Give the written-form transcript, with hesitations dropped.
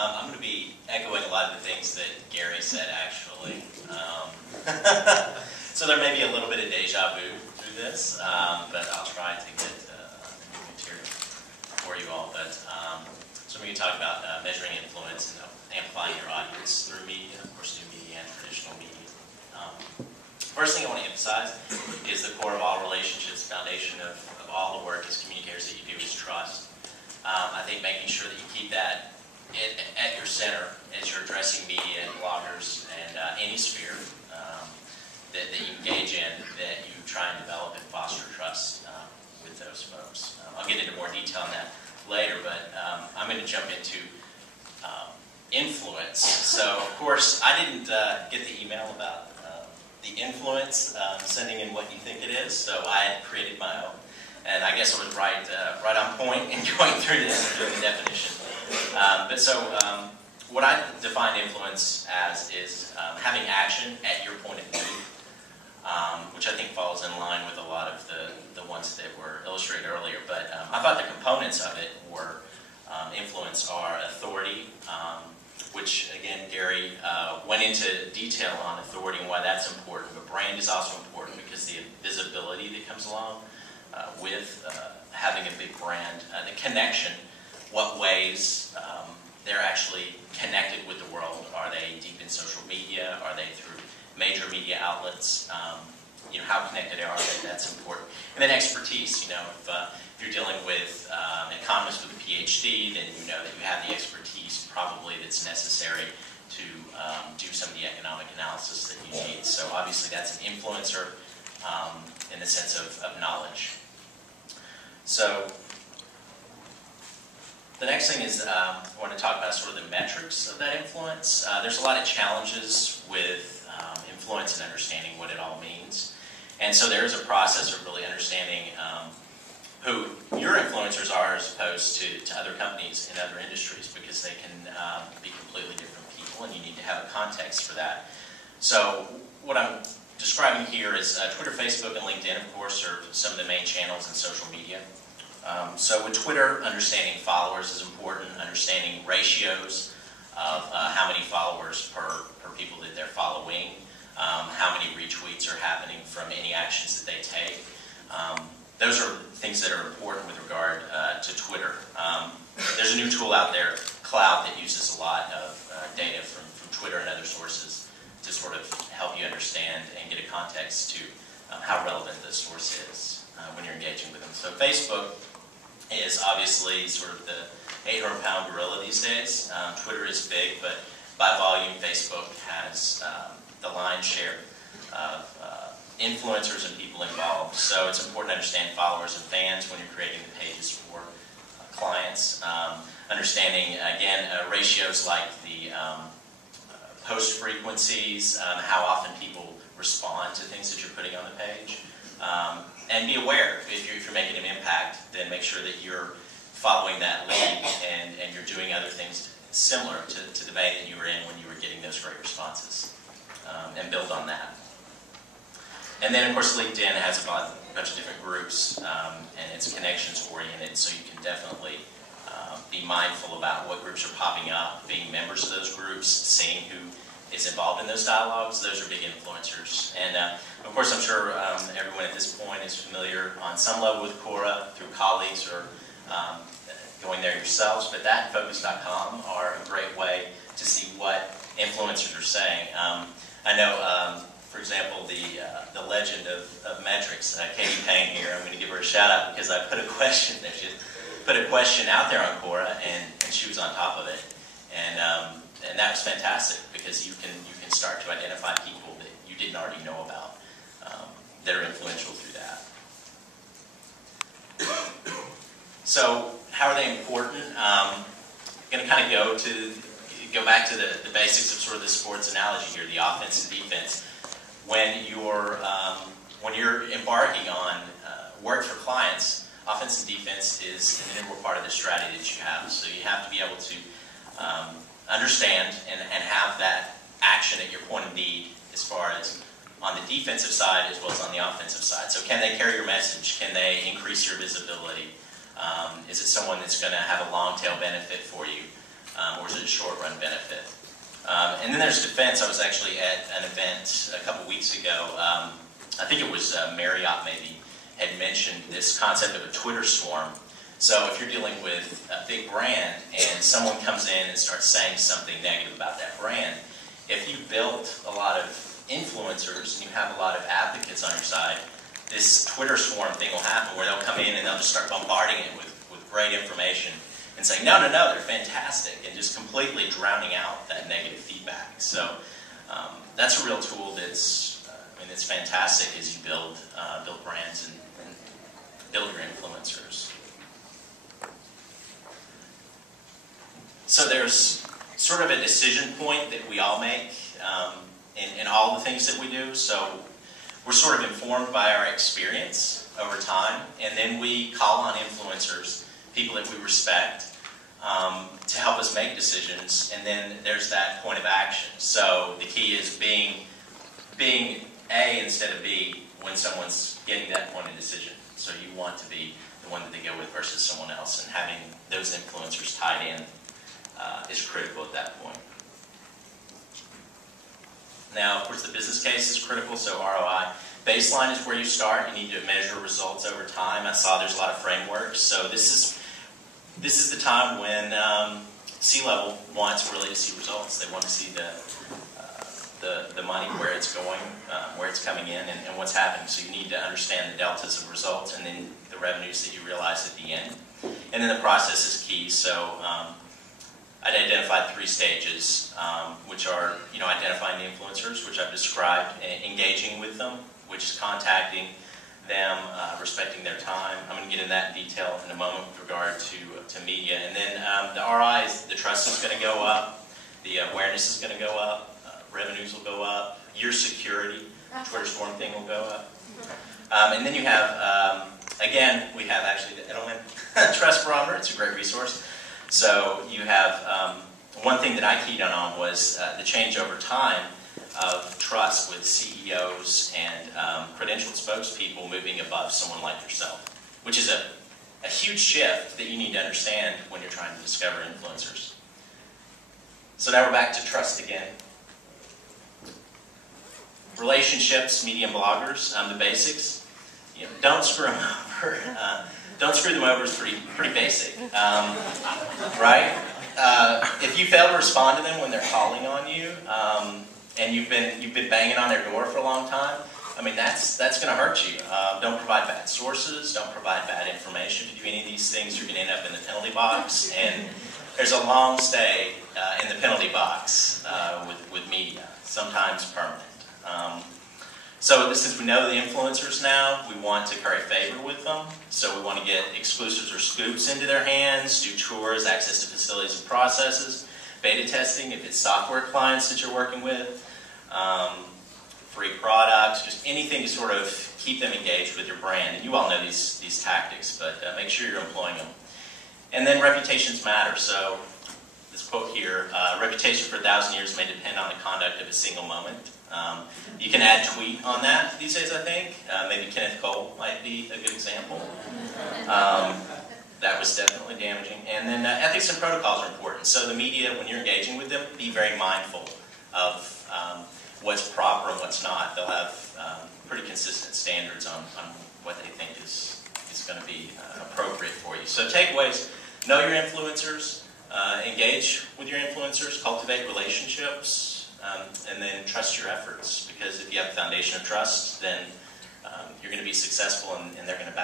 I'm going to be echoing a lot of the things that Gary said, actually. So there may be a little bit of deja vu through this, but I'll try to get new material for you all. But so I'm going to talk about measuring influence and amplifying your audience through media, of course, new media and traditional media. First thing I want to emphasize is the core of all relationships, foundation of all the work as communicators that you do is trust. I think making sure that you keep that at your center as you're addressing media and bloggers and any sphere that you engage in, that you try and develop and foster trust with those folks. I'll get into more detail on that later, but I'm going to jump into influence. So, of course, I didn't get the email about the influence, sending in what you think it is, so I had created my own. And I guess I was right on point in going through this and doing the definition. What I define influence as is having action at your point of need, which I think falls in line with a lot of the ones that were illustrated earlier. But I thought the components of it were influence are authority, which again Gary went into detail on authority and why that's important. But brand is also important because the visibility that comes along with having a big brand, the connection, what ways they're actually connected with the world. Are they deep in social media? Are they through major media outlets? How connected are they? That's important. And then expertise. If you're dealing with an economist with a PhD, then you know that you have the expertise probably that's necessary to do some of the economic analysis that you need. So obviously that's an influencer in the sense of knowledge. So the next thing is I want to talk about sort of the metrics of that influence. There's a lot of challenges with influence and understanding what it all means. And so there is a process of really understanding who your influencers are as opposed to other companies in other industries, because they can be completely different people and you need to have a context for that. So what I'm describing here is Twitter, Facebook, and LinkedIn, of course, are some of the main channels in social media. So with Twitter, understanding followers is important, understanding ratios of how many followers per people that they're following, how many retweets are happening from any actions that they take. Those are things that are important with regard to Twitter. There's a new tool out there, Cloud, that uses a lot of data from Twitter and other sources to sort of help you understand and get a context to how relevant the source is when you're engaging with them. So Facebook is obviously sort of the 800-pound gorilla these days. Twitter is big, but by volume, Facebook has the lion's share of influencers and people involved. So it's important to understand followers and fans when you're creating the pages for clients. Understanding, again, ratios like the post frequencies, how often people respond to things that you're putting on the page. And be aware, if you're making an impact, then make sure that you're following that lead and you're doing other things similar to the vein that you were in when you were getting those great responses, and build on that. And then, of course, LinkedIn has a bunch of different groups, and it's connections oriented, so you can definitely be mindful about what groups are popping up, being members of those groups, seeing who is involved in those dialogues. Those are big influencers. And of course, I'm sure everyone at this point is familiar on some level with Quora through colleagues or going there yourselves, but that and Focus.com are a great way to see what influencers are saying. I know, for example, the legend of metrics, Katie Payne here, I'm going to give her a shout out because I put a question there. She put a question out there on Quora, and she was on top of it. And that was fantastic because you can start to identify people that you didn't already know about that are influential through that. So how are they important? I'm going to kind of go back to the basics of sort of the sports analogy here, the offense and defense. When you're embarking on work for clients, offense and defense is an integral part of the strategy that you have. So you have to be able to understand and have that action at your point of need as far as on the defensive side as well as on the offensive side. So can they carry your message? Can they increase your visibility? Is it someone that's going to have a long tail benefit for you? or is it a short-run benefit? And then there's defense. I was actually at an event a couple weeks ago. I think it was Marriott maybe had mentioned this concept of a Twitter swarm. So if you're dealing with a big brand and someone comes in and starts saying something negative about that brand, if you built a lot of influencers and you have a lot of advocates on your side, this Twitter swarm thing will happen where they'll come in and they'll just start bombarding it with great information and saying, no, they're fantastic, and just completely drowning out that negative feedback. So that's a real tool that's, it's fantastic as you build brands and build your influencers. So there's sort of a decision point that we all make in all the things that we do. So we're sort of informed by our experience over time, and then we call on influencers, people that we respect, to help us make decisions, and then there's that point of action. So the key is being A instead of B when someone's getting that point of decision. So you want to be the one that they go with versus someone else, and having those influencers tied in is critical at that point. Now, of course, the business case is critical, so ROI. Baseline is where you start. You need to measure results over time. I saw there's a lot of frameworks. So this is the time when C-level wants really to see results. They want to see the money, where it's going, where it's coming in, and what's happening. So you need to understand the deltas of results and then the revenues that you realize at the end. And then the process is key. So I'd identified 3 stages, which are, identifying the influencers, which I've described, engaging with them, which is contacting them, respecting their time. I'm going to get into that in detail in a moment with regard to media. And then the ROI is the trust is going to go up, the awareness is going to go up, revenues will go up, your security, Twitter swarm thing will go up. And then you have, again, we have actually the Edelman Trust Barometer. It's a great resource. So you have, one thing that I keyed on was the change over time of trust with CEOs and credentialed spokespeople moving above someone like yourself, which is a huge shift that you need to understand when you're trying to discover influencers. So now we're back to trust again. Relationships, media and bloggers, the basics. Don't screw them over. Don't screw them over is pretty basic, right? If you fail to respond to them when they're calling on you, and you've been banging on their door for a long time, that's going to hurt you. Don't provide bad sources. Don't provide bad information. If you do any of these things, you're going to end up in the penalty box, and there's a long stay in the penalty box with media, sometimes permanent. So since we know the influencers now, we want to curry favor with them. So we want to get exclusives or scoops into their hands, do tours, access to facilities and processes, beta testing if it's software clients that you're working with, free products, just anything to sort of keep them engaged with your brand. And you all know these tactics, but make sure you're employing them. And then reputations matter. So this quote here, reputation for 1,000 years may depend on the conduct of a single moment. You can add tweet on that these days, I think. Maybe Kenneth Cole might be a good example. That was definitely damaging. And then ethics and protocols are important. So the media, when you're engaging with them, be very mindful of what's proper and what's not. They'll have pretty consistent standards on what they think is going to be appropriate for you. So takeaways, know your influencers, engage with your influencers, cultivate relationships, and then trust your efforts. Because if you have a foundation of trust, then you're going to be successful and they're going to